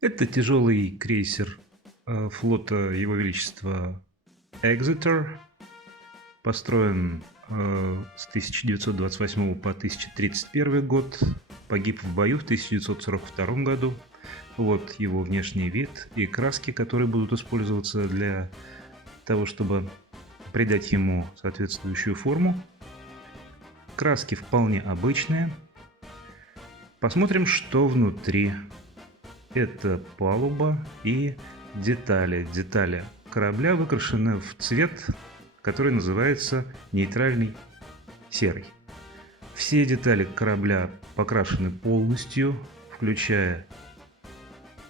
Это тяжелый крейсер флота Его Величества Exeter, построен с 1928 по 1031 год, погиб в бою в 1942 году. Вот его внешний вид и краски, которые будут использоваться для того, чтобы придать ему соответствующую форму. Краски вполне обычные. Посмотрим, что внутри. Это палуба и детали. Детали корабля выкрашены в цвет, который называется нейтральный серый. Все детали корабля покрашены полностью, включая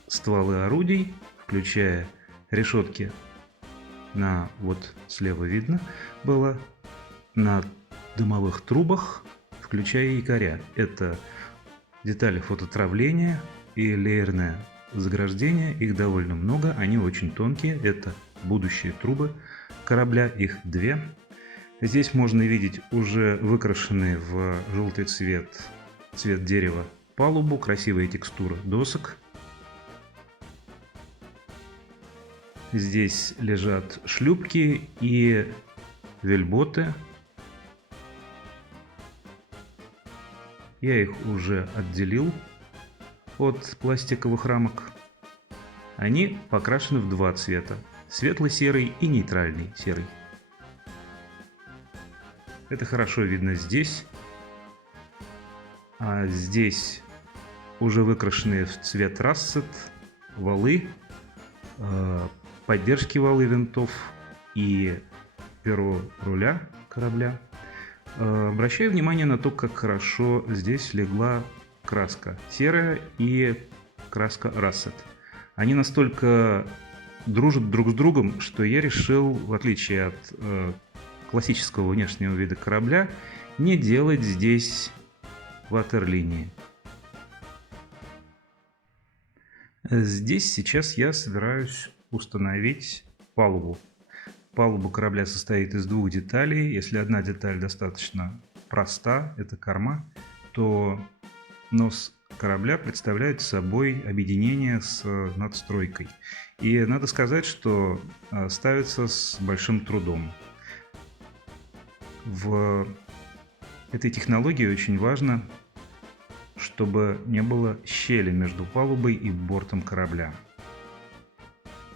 стволы орудий, включая решетки вот слева видно было, на дымовых трубах, включая якоря. Это детали фототравления и леерное заграждение. Их довольно много, они очень тонкие. Это будущие трубы корабля, их две. Здесь можно видеть уже выкрашенные в желтый цвет дерева палубу, красивая текстура досок. Здесь лежат шлюпки и вельботы. Я их уже отделил от пластиковых рамок. Они покрашены в два цвета: светло-серый и нейтральный серый. Это хорошо видно здесь. А здесь уже выкрашенные в цвет рассет валы, поддержки валы винтов и перо руля корабля. Обращаю внимание на то, как хорошо здесь легла краска серая и краска рассет. Они настолько дружат друг с другом, что я решил, в отличие от классического внешнего вида корабля, не делать здесь ватерлинии. Здесь сейчас я собираюсь установить палубу. Палуба корабля состоит из двух деталей. Если одна деталь достаточно проста, это корма, то нос корабля представляет собой объединение с надстройкой. И надо сказать, что ставится с большим трудом. В этой технологии очень важно, чтобы не было щели между палубой и бортом корабля.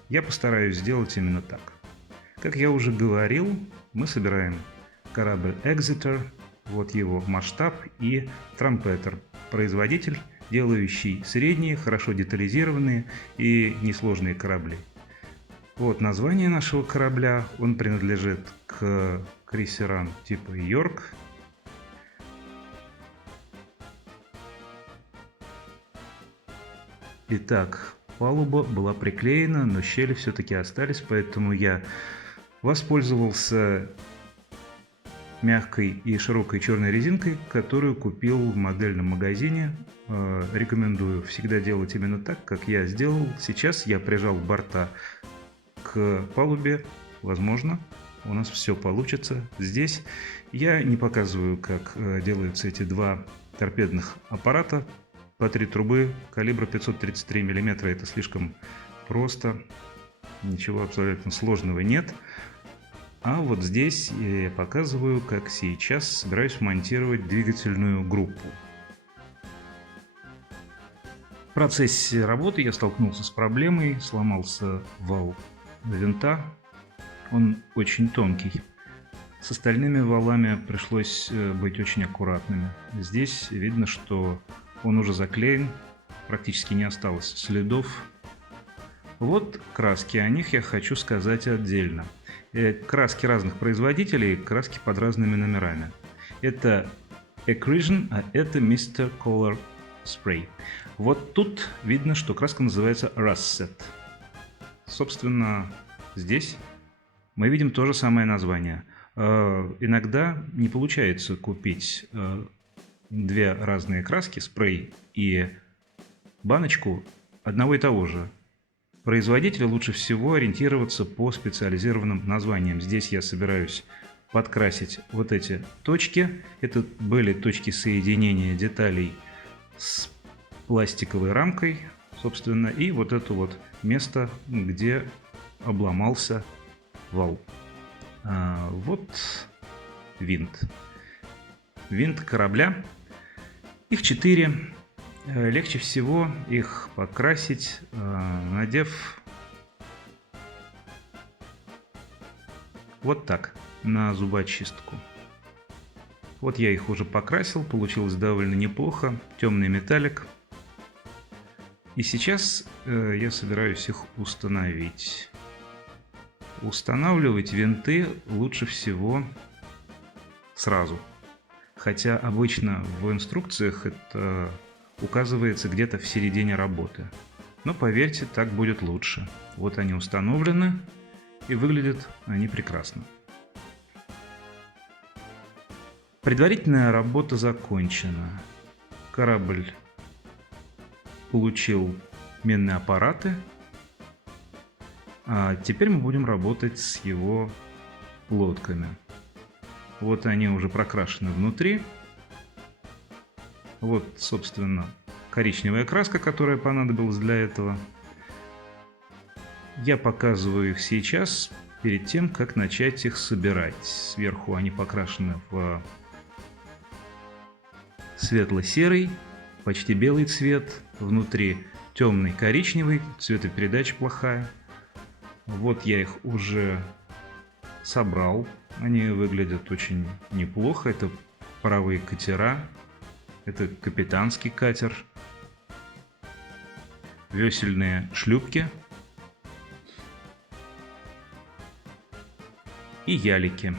Я постараюсь сделать именно так. Как я уже говорил, мы собираем корабль Exeter, вот его масштаб, и Trumpeter, производитель, делающий средние, хорошо детализированные и несложные корабли. Вот название нашего корабля, он принадлежит к крейсерам типа Йорк. Итак, палуба была приклеена, но щели все-таки остались, поэтому я воспользовался мягкой и широкой черной резинкой, которую купил в модельном магазине. Рекомендую всегда делать именно так, как я сделал. Сейчас я прижал борта к палубе. Возможно, у нас все получится. Здесь я не показываю, как делаются эти два торпедных аппарата. По 3 трубы калибра 533 мм. Это слишком просто. Ничего абсолютно сложного нет. А вот здесь я показываю, как сейчас собираюсь монтировать двигательную группу. В процессе работы я столкнулся с проблемой, сломался вал винта. Он очень тонкий. С остальными валами пришлось быть очень аккуратными. Здесь видно, что он уже заклеен, практически не осталось следов. Вот краски, о них я хочу сказать отдельно. Краски разных производителей, краски под разными номерами. Это Accretion, а это Mr. Color Spray. Вот тут видно, что краска называется Russet. Собственно, здесь мы видим то же самое название. Иногда не получается купить две разные краски, спрей и баночку одного и того же. Производителю лучше всего ориентироваться по специализированным названиям. Здесь я собираюсь подкрасить вот эти точки. Это были точки соединения деталей с пластиковой рамкой. собственно, и вот это вот место, где обломался вал. Вот винт. Винт корабля. Их 4. Легче всего их покрасить, надев вот так на зубочистку. Вот я их уже покрасил, получилось довольно неплохо. Темный металлик. И сейчас я собираюсь их установить. Устанавливать винты лучше всего сразу. Хотя обычно в инструкциях это указывается где-то в середине работы. Но поверьте, так будет лучше. Вот они установлены, и выглядят они прекрасно. Предварительная работа закончена. Корабль получил минные аппараты. А теперь мы будем работать с его лодками. Вот они уже прокрашены внутри. Вот, собственно, коричневая краска, которая понадобилась для этого. Я показываю их сейчас, перед тем, как начать их собирать. Сверху они покрашены в светло-серый, почти белый цвет. Внутри темный коричневый, цветопередача плохая. Вот я их уже собрал. Они выглядят очень неплохо. Это паровые катера. Это капитанский катер. Весельные шлюпки. И ялики.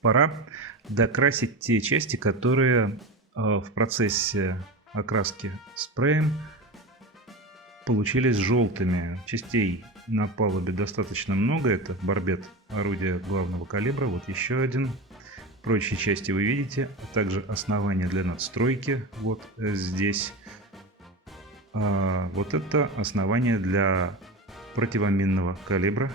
Пора докрасить те части, которые в процессе окраски спреем получились желтыми. Частей на палубе достаточно много. Это барбет орудия главного калибра. Вот еще один. Прочие части вы видите. А также основание для надстройки. Вот здесь. Вот это основание для противоминного калибра.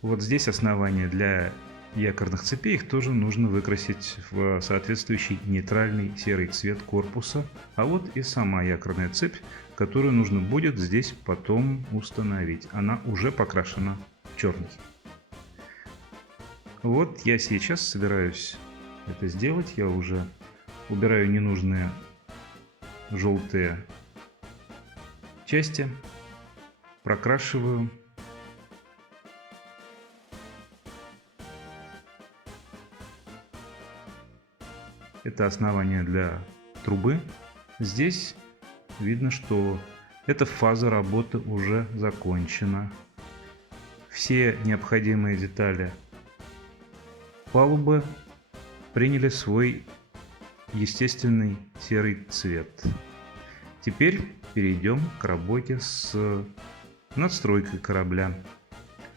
Вот здесь основание для якорных цепей. Их тоже нужно выкрасить в соответствующий нейтральный серый цвет корпуса. А вот и сама якорная цепь, которую нужно будет здесь потом установить. Она уже покрашена в черный. Вот я сейчас собираюсь это сделать. Я уже убираю ненужные желтые части, прокрашиваю. Это основание для трубы. Здесь видно, что эта фаза работы уже закончена. Все необходимые детали палубы приняли свой естественный серый цвет. Теперь перейдем к работе с надстройкой корабля.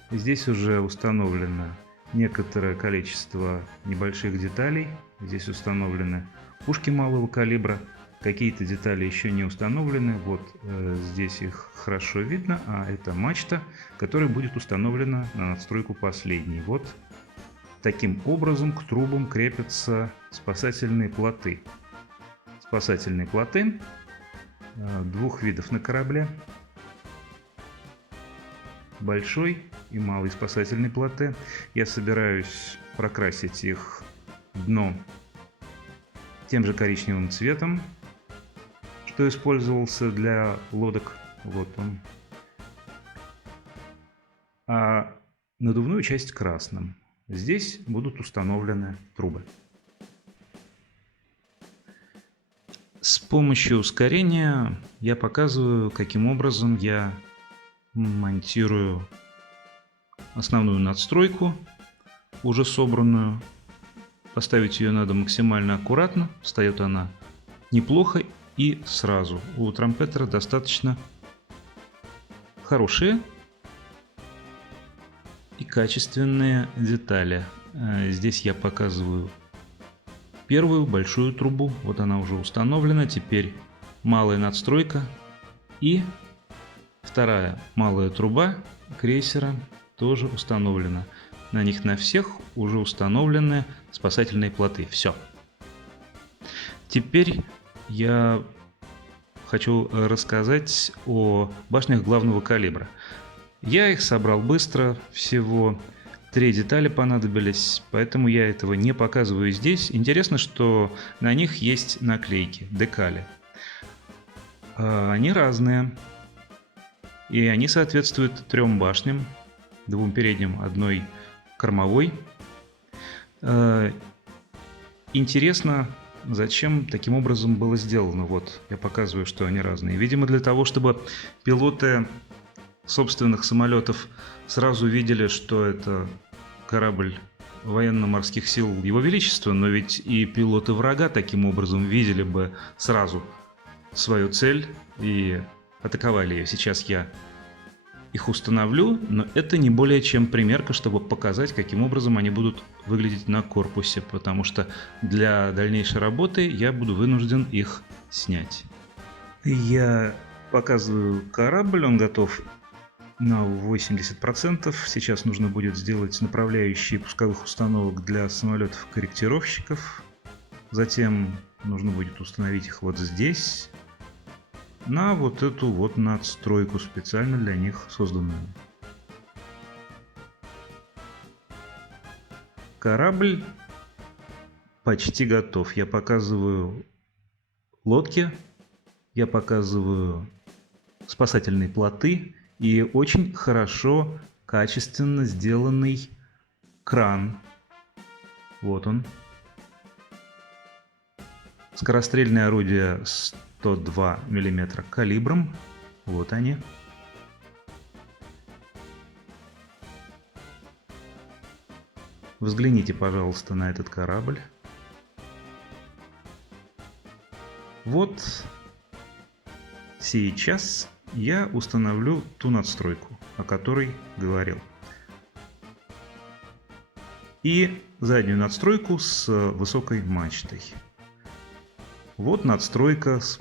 Здесь уже установлено некоторое количество небольших деталей. Здесь установлены пушки малого калибра. Какие-то детали еще не установлены. Вот здесь их хорошо видно. А это мачта, которая будет установлена на надстройку последней. Вот таким образом к трубам крепятся спасательные плоты. Спасательные плоты двух видов на корабле. Большой и малый спасательные плоты. Я собираюсь прокрасить их дно тем же коричневым цветом, что использовался для лодок. Вот он. А надувную часть красным. Здесь будут установлены трубы. С помощью ускорения я показываю, каким образом я монтирую основную надстройку, уже собранную. Поставить ее надо максимально аккуратно. Встает она неплохо и сразу. У трампетера достаточно хорошие и качественные детали. Здесь я показываю первую большую трубу. Вот она уже установлена. Теперь малая надстройка и Вторая малая труба крейсера тоже установлена. На них на всех уже установлены спасательные плоты. Все. Теперь я хочу рассказать о башнях главного калибра. Я их собрал быстро, всего 3 детали понадобились, поэтому я этого не показываю здесь. Интересно, что на них есть наклейки, декали. Они разные, и они соответствуют 3 башням, 2 передним, 1 кормовой. Интересно, зачем таким образом было сделано. Вот, я показываю, что они разные. Видимо, для того, чтобы пилоты собственных самолетов сразу видели, что это корабль военно-морских сил Его Величества, но ведь и пилоты врага таким образом видели бы сразу свою цель и атаковали ее. Сейчас я их установлю, но это не более чем примерка, чтобы показать, каким образом они будут выглядеть на корпусе, потому что для дальнейшей работы я буду вынужден их снять. Я показываю корабль, он готов на 80%. Сейчас нужно будет сделать направляющие пусковых установок для самолетов-корректировщиков. Затем нужно будет установить их вот здесь, на вот эту вот надстройку, специально для них созданную. Корабль почти готов. Я показываю лодки, я показываю спасательные плоты и очень хорошо, качественно сделанный кран. Вот он. Скорострельные орудия 102 мм калибром. Вот они. Взгляните, пожалуйста, на этот корабль. Вот сейчас я установлю ту надстройку, о которой говорил. И заднюю надстройку с высокой мачтой. Вот надстройка с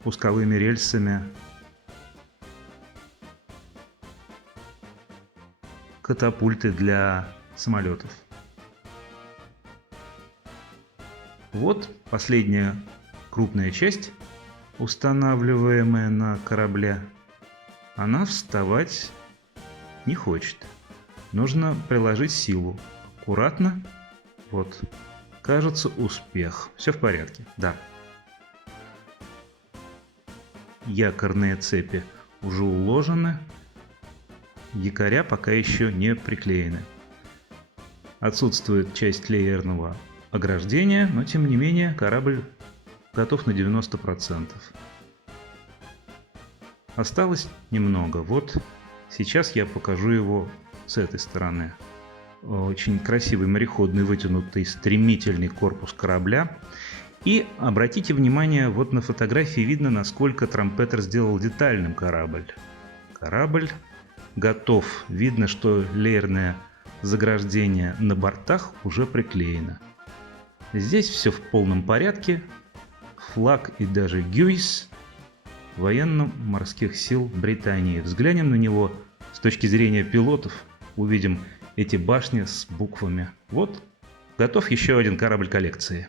пусковыми рельсами, катапульты для самолетов. Вот последняя крупная часть, устанавливаемая на корабле. Она вставать не хочет. Нужно приложить силу. Аккуратно. Вот. Кажется, успех. Все в порядке. Да. Якорные цепи уже уложены. Якоря пока еще не приклеены. Отсутствует часть леерного ограждения, но тем не менее корабль готов на 90%. Осталось немного. Вот сейчас я покажу его с этой стороны. Очень красивый мореходный вытянутый стремительный корпус корабля. И обратите внимание, вот на фотографии видно, насколько Трампетер сделал детальным корабль. Корабль готов. Видно, что леерное заграждение на бортах уже приклеено. Здесь все в полном порядке. Флаг и даже гюйс военно-морских сил Британии. Взглянем на него с точки зрения пилотов. Увидим эти башни с буквами. Вот, готов еще один корабль коллекции.